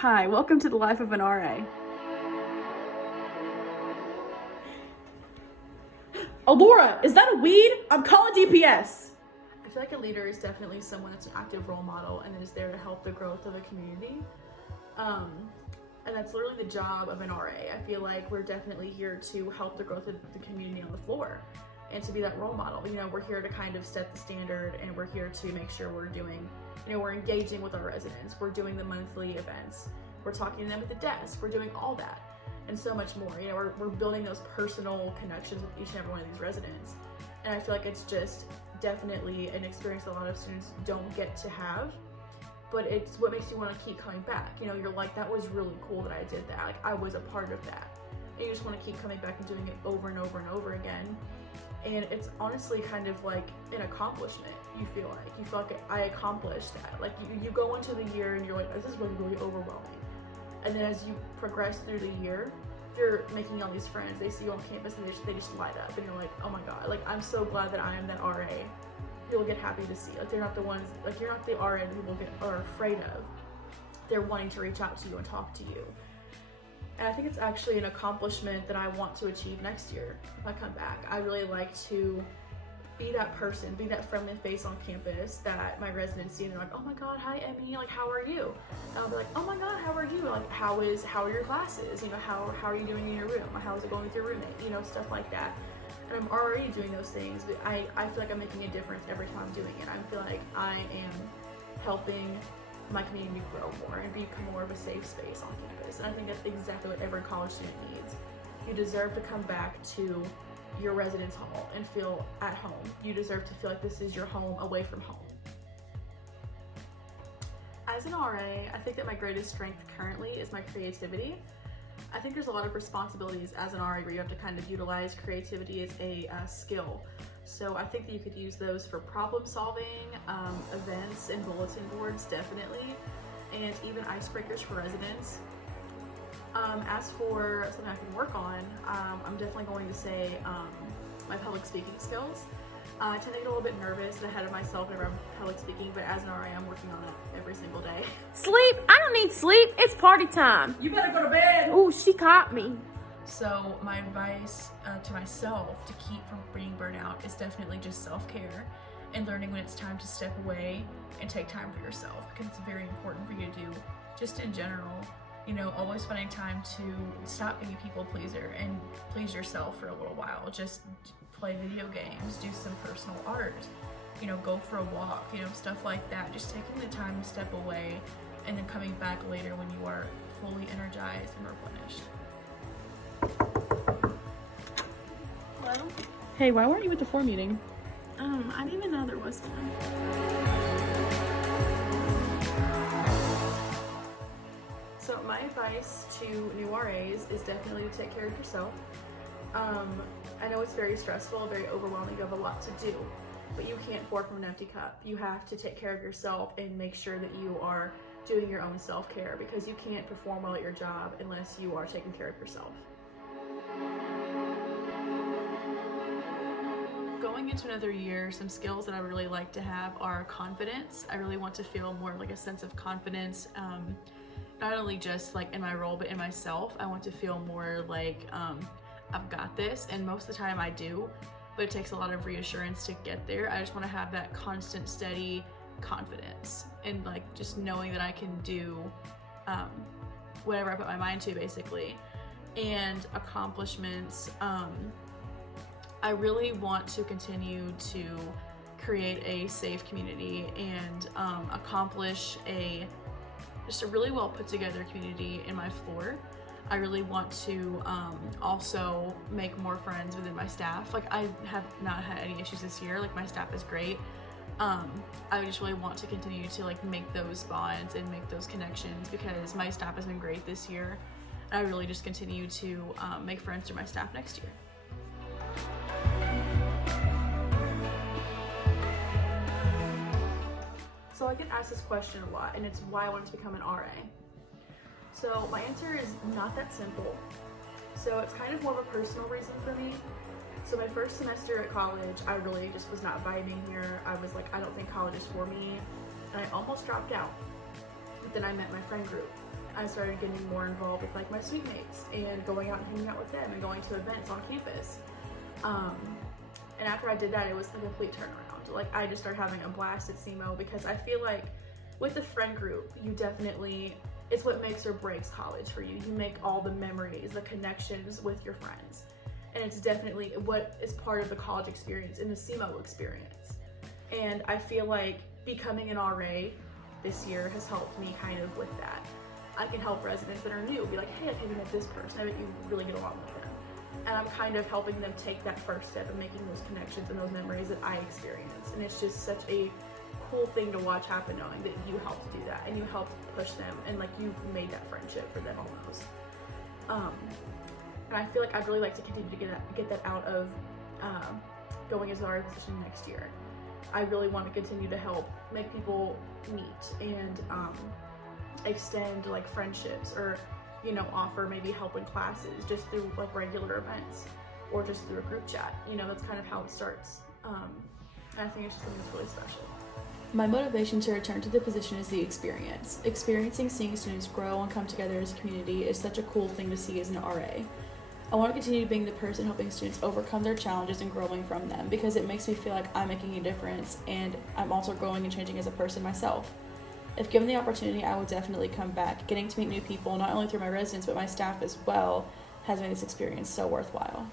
Hi, welcome to the life of an RA. Oh, Laura, is that a weed? I'm calling DPS. I feel like a leader is definitely someone that's an active role model and is there to help the growth of a community. And that's literally the job of an RA. I feel like we're definitely here to help the growth of the community on the floor and to be that role model. You know, we're here to kind of set the standard, and we're here to make sure we're doing, you know, we're engaging with our residents. We're doing the monthly events. We're talking to them at the desk. We're doing all that and so much more. You know, we're building those personal connections with each and every one of these residents. And I feel like it's just definitely an experience a lot of students don't get to have, but it's what makes you want to keep coming back. You know, you're like, that was really cool that I did that. Like, I was a part of that. And you just want to keep coming back and doing it over and over and over again. And it's honestly kind of like an accomplishment. You feel like I accomplished that. Like you go into the year and you're like, this is really, really overwhelming. And then as you progress through the year, you're making all these friends. They see you on campus and they just light up, and you're like, oh my God, like I'm so glad that I am that RA. People get happy to see. Like they're not the ones, like you're not the RA that people are afraid of. They're wanting to reach out to you and talk to you. And I think it's actually an accomplishment that I want to achieve next year if I come back. I really like to be that person, be that friendly face on campus that my residents see and they're like, oh my God, hi Emmy, like how are you? And I'll be like, oh my God, how are you? Like how are your classes? You know, how are you doing in your room? How is it going with your roommate? You know, stuff like that. And I'm already doing those things, but I feel like I'm making a difference every time I'm doing it. I feel like I am helping my community grow more and become more of a safe space on campus. And I think that's exactly what every college student needs. You deserve to come back to your residence hall and feel at home. You deserve to feel like this is your home away from home. As an RA, I think that my greatest strength currently is my creativity. I think there's a lot of responsibilities as an RA where you have to kind of utilize creativity as a skill. So I think that you could use those for problem solving, events and bulletin boards, definitely, and even icebreakers for residents. As for something I can work on, I'm definitely going to say my public speaking skills. I tend to get a little bit nervous and ahead of myself whenever I'm public speaking, but as an RA, I'm working on that every single day. Sleep? I don't need sleep. It's party time. You better go to bed. Ooh, she caught me. So my advice to myself to keep from being burnt out is definitely just self-care and learning when it's time to step away and take time for yourself, because it's very important for you to do just in general. You know, always finding time to stop being a people pleaser and please yourself for a little while. Just play video games, do some personal art, you know, go for a walk, you know, stuff like that. Just taking the time to step away and then coming back later when you are fully energized and replenished. Hello? Hey, why weren't you at the floor meeting? I didn't even know there was one. So my advice to new RAs is definitely to take care of yourself. I know it's very stressful, very overwhelming, you have a lot to do, but you can't pour from an empty cup. You have to take care of yourself and make sure that you are doing your own self-care, because you can't perform well at your job unless you are taking care of yourself. Going into another year, some skills that I really like to have are confidence. I really want to feel more like a sense of confidence, not only just like in my role, but in myself. I want to feel more like I've got this, and most of the time I do, but it takes a lot of reassurance to get there. I just want to have that constant, steady confidence and like just knowing that I can do whatever I put my mind to, basically. And accomplishments, I really want to continue to create a safe community and accomplish just a really well put together community in my floor. I really want to also make more friends within my staff. Like, I have not had any issues this year. Like, my staff is great. I just really want to continue to like make those bonds and make those connections, because my staff has been great this year. And I really just continue to make friends through my staff next year. So I get asked this question a lot, and it's why I wanted to become an RA. So my answer is not that simple. So it's kind of more of a personal reason for me. So my first semester at college, I really just was not vibing here. I was like, I don't think college is for me. And I almost dropped out. But then I met my friend group. I started getting more involved with like my suite mates and going out and hanging out with them and going to events on campus. And after I did that, it was a complete turnaround. Like I just started having a blast at SEMO because I feel like with the friend group, it's what makes or breaks college for you. You make all the memories, the connections with your friends. And it's definitely what is part of the college experience and the SEMO experience. And I feel like becoming an RA this year has helped me kind of with that. I can help residents that are new, be like, hey, I think you met this person, I bet you really get along with them. And I'm kind of helping them take that first step of making those connections and those memories that I experienced. And it's just such a cool thing to watch happen, knowing that you helped do that and you helped push them and like you made that friendship for them almost. And I feel like I'd really like to continue to get that out of going as an RA position next year. I really want to continue to help make people meet and extend like friendships, or offer maybe help in classes just through like regular events or just through a group chat. That's kind of how it starts. And I think it's just something that's really special. My motivation to return to the position is the experience. Seeing students grow and come together as a community is such a cool thing to see as an RA. I want to continue being the person helping students overcome their challenges and growing from them, because it makes me feel like I'm making a difference and I'm also growing and changing as a person myself. If given the opportunity, I will definitely come back. Getting to meet new people, not only through my residents, but my staff as well, has made this experience so worthwhile.